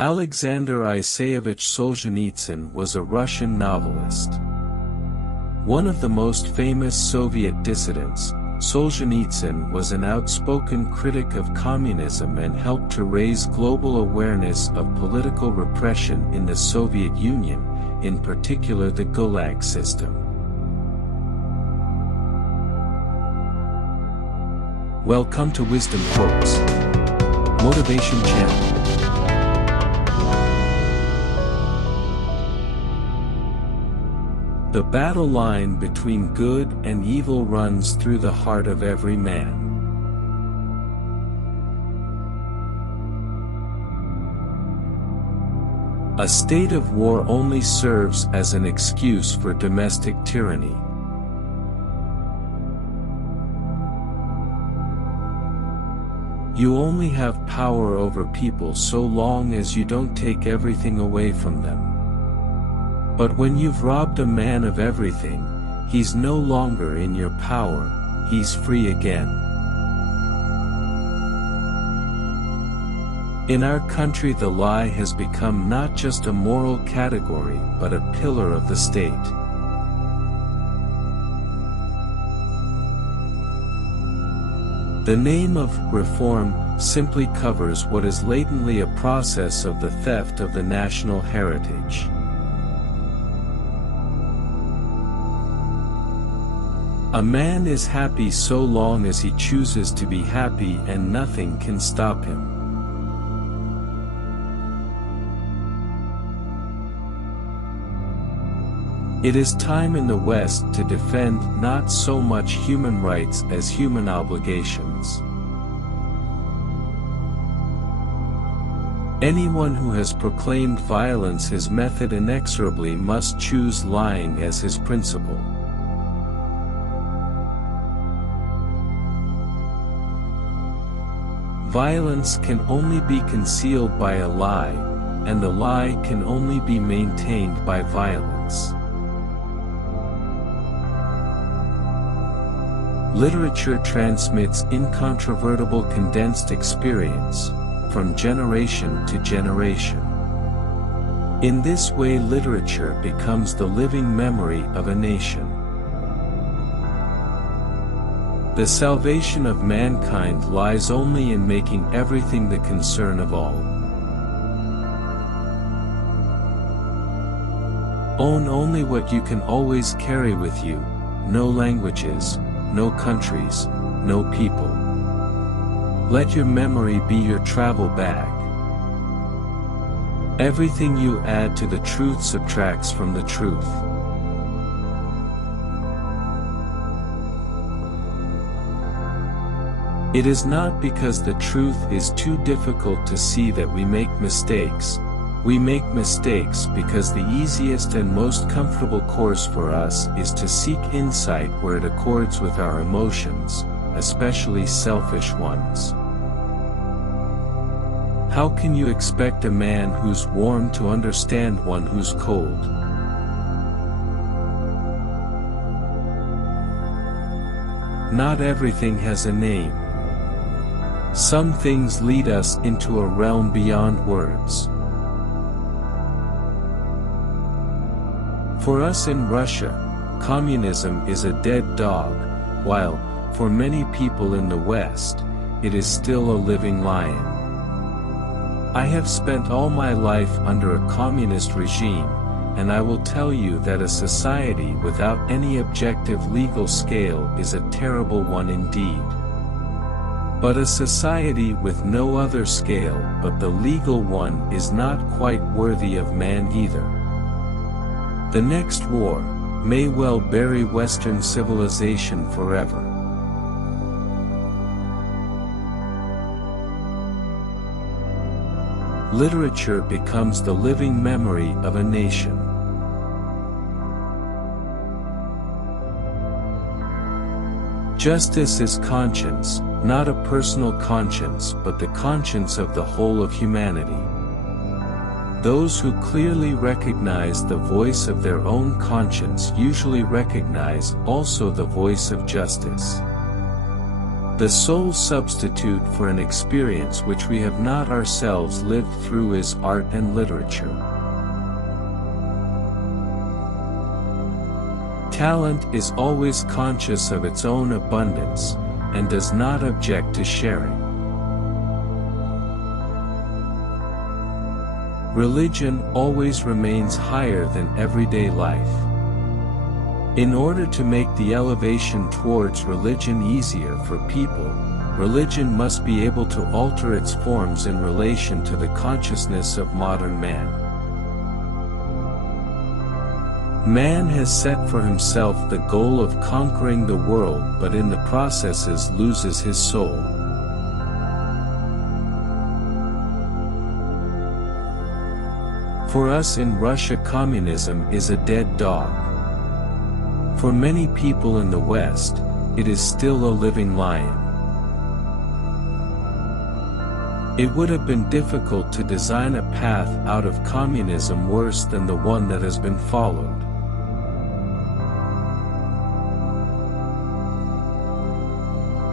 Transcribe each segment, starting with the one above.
Aleksandr Isayevich Solzhenitsyn was a Russian novelist. One of the most famous Soviet dissidents, Solzhenitsyn was an outspoken critic of communism and helped to raise global awareness of political repression in the Soviet Union, in particular the Gulag system. Welcome to Wisdom Quotes Motivation Channel. The battle line between good and evil runs through the heart of every man. A state of war only serves as an excuse for domestic tyranny. You only have power over people so long as you don't take everything away from them. But when you've robbed a man of everything, he's no longer in your power, he's free again. In our country, the lie has become not just a moral category but a pillar of the state. The name of reform simply covers what is latently a process of the theft of the national heritage. A man is happy so long as he chooses to be happy, and nothing can stop him. It is time in the West to defend not so much human rights as human obligations. Anyone who has proclaimed violence his method inexorably must choose lying as his principle. Violence can only be concealed by a lie, and the lie can only be maintained by violence. Literature transmits incontrovertible condensed experience, from generation to generation. In this way, literature becomes the living memory of a nation. The salvation of mankind lies only in making everything the concern of all. Own only what you can always carry with you: no languages, no countries, no people. Let your memory be your travel bag. Everything you add to the truth subtracts from the truth. It is not because the truth is too difficult to see that we make mistakes. We make mistakes because the easiest and most comfortable course for us is to seek insight where it accords with our emotions, especially selfish ones. How can you expect a man who's warm to understand one who's cold? Not everything has a name. Some things lead us into a realm beyond words. For us in Russia, communism is a dead dog, while, for many people in the West, it is still a living lion. I have spent all my life under a communist regime, and I will tell you that a society without any objective legal scale is a terrible one indeed. But a society with no other scale but the legal one is not quite worthy of man either. The next war may well bury Western civilization forever. Literature becomes the living memory of a nation. Justice is conscience, not a personal conscience but the conscience of the whole of humanity. Those who clearly recognize the voice of their own conscience usually recognize also the voice of justice. The sole substitute for an experience which we have not ourselves lived through is art and literature. Talent is always conscious of its own abundance, and does not object to sharing. Religion always remains higher than everyday life. In order to make the elevation towards religion easier for people, religion must be able to alter its forms in relation to the consciousness of modern man. Man has set for himself the goal of conquering the world, but in the processes loses his soul. For us in Russia, communism is a dead dog. For many people in the West, it is still a living lion. It would have been difficult to design a path out of communism worse than the one that has been followed.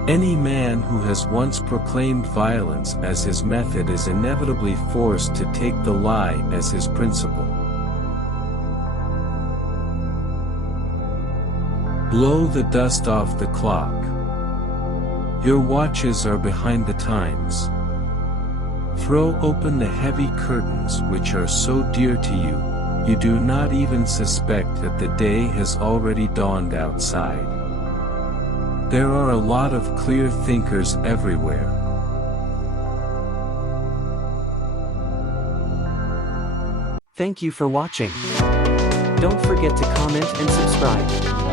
Any man who has once proclaimed violence as his method is inevitably forced to take the lie as his principle. Blow the dust off the clock. Your watches are behind the times. Throw open the heavy curtains which are so dear to you, you do not even suspect that the day has already dawned outside. There are a lot of clear thinkers everywhere. Thank you for watching. Don't forget to comment and subscribe.